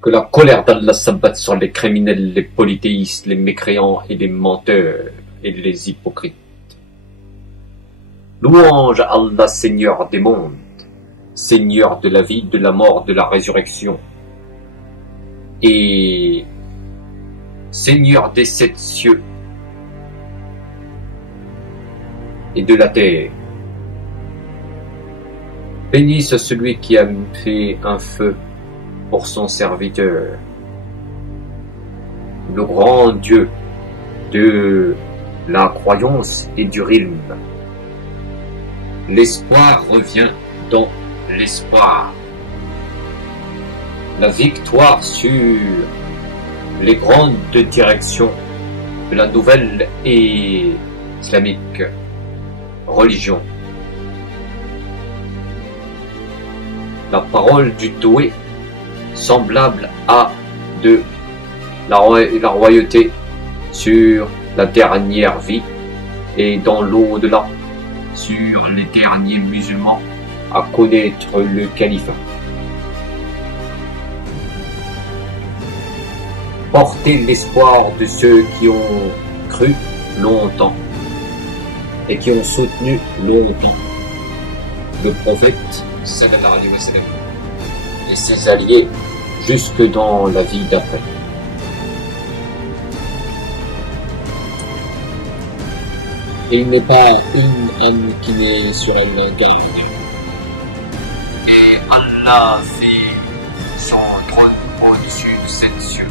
Que la colère d'Allah s'abatte sur les criminels, les polythéistes, les mécréants et les menteurs et les hypocrites. Louange à Allah, Seigneur des mondes, Seigneur de la vie, de la mort, de la résurrection, et Seigneur des 7 cieux et de la terre. Béni soit celui qui a fait un feu pour son serviteur, le grand Dieu de la croyance et du ilm. L'espoir revient dans l'espoir. La victoire sur les grandes directions de la nouvelle et islamique religion. La parole du doué semblable à de la royauté sur la dernière vie et dans l'au-delà sur les derniers musulmans à connaître le califat. Portez l'espoir de ceux qui ont cru longtemps et qui ont soutenu longtemps le prophète sallallahu alayhi wa sallam et ses alliés jusque dans la vie d'après. Et il n'est pas une âme qui n'est sur elle un garde. Et Allah fait son trône au-dessus de 7 cieux,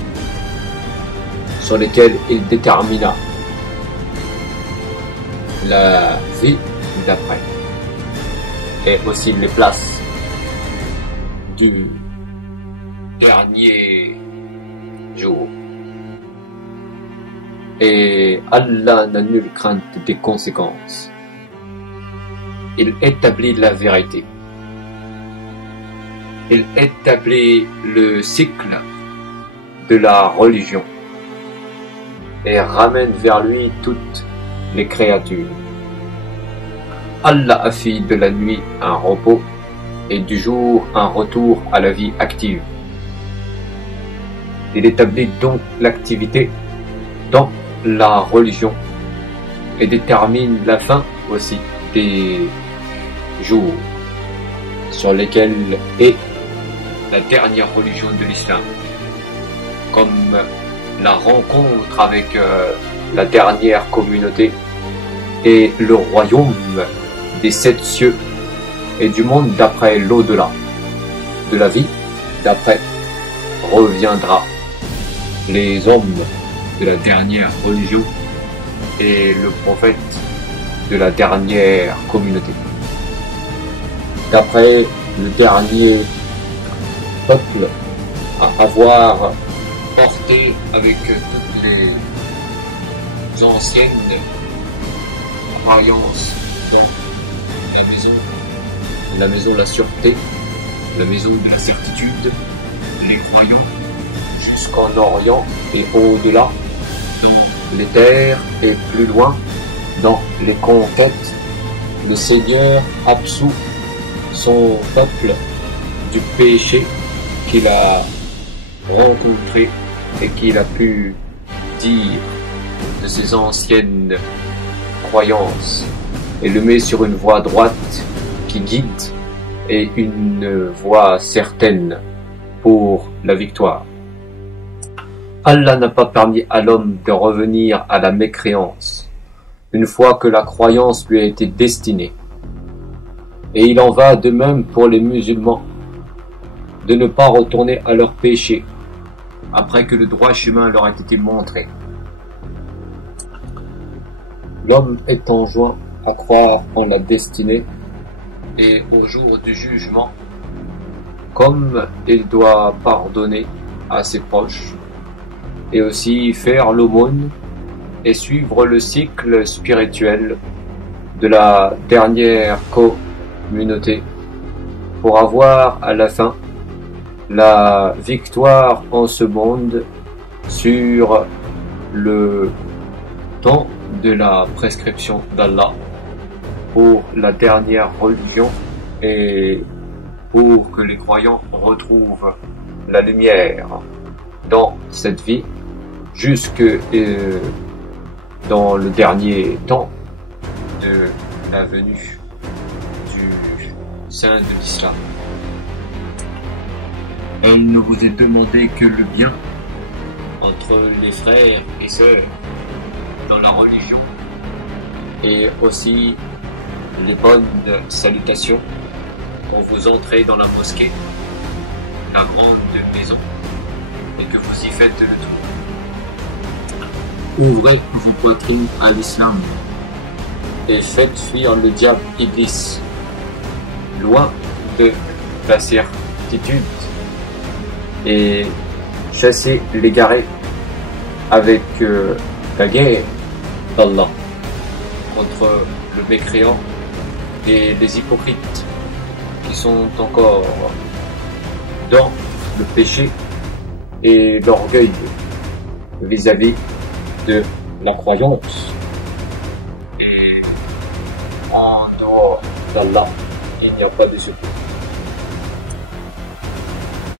sur lesquels il détermina la vie d'après et aussi les places du dernier jour. Et Allah n'a nulle crainte des conséquences. Il établit la vérité. Il établit le cycle de la religion et ramène vers lui toutes les créatures. Allah a fait de la nuit un repos et du jour un retour à la vie active. Il établit donc l'activité dans la religion et détermine la fin aussi des jours sur lesquels est la dernière religion de l'islam, comme la rencontre avec la dernière communauté et le royaume des 7 cieux et du monde d'après l'au-delà. De la vie d'après reviendra les hommes de la dernière religion et le prophète de la dernière communauté. D'après le dernier peuple à avoir porté avec toutes les anciennes croyances la maison de la sûreté, la maison de la certitude, les croyants jusqu'en Orient et au-delà, dans les terres et plus loin, dans les conquêtes, le Seigneur absout son peuple du péché qu'il a rencontré et qu'il a pu dire de ses anciennes croyances et le met sur une voie droite qui guide et une voie certaine pour la victoire. Allah n'a pas permis à l'homme de revenir à la mécréance une fois que la croyance lui a été destinée. Et il en va de même pour les musulmans, de ne pas retourner à leur péché après que le droit chemin leur ait été montré. L'homme est enjoint à croire en la destinée et au jour du jugement, comme il doit pardonner à ses proches et aussi faire l'aumône et suivre le cycle spirituel de la dernière communauté pour avoir à la fin la victoire en ce monde sur le temps de la prescription d'Allah pour la dernière religion et pour que les croyants retrouvent la lumière dans cette vie jusque dans le dernier temps de la venue du Saint de l'Islam. Elle ne vous est demandé que le bien entre les frères et sœurs dans la religion, et aussi les bonnes salutations quand vous entrez dans la mosquée, la grande maison, et que vous y faites le tour. Ouvrez vos poitrines à l'islam et faites fuir le diable Iblis, loin de la certitude, et chassez l'égaré avec la guerre d'Allah contre le mécréant et les hypocrites qui sont encore dans le péché et l'orgueil vis-à-vis de la croyance. Et en dehors d'Allah, il n'y a pas de secours.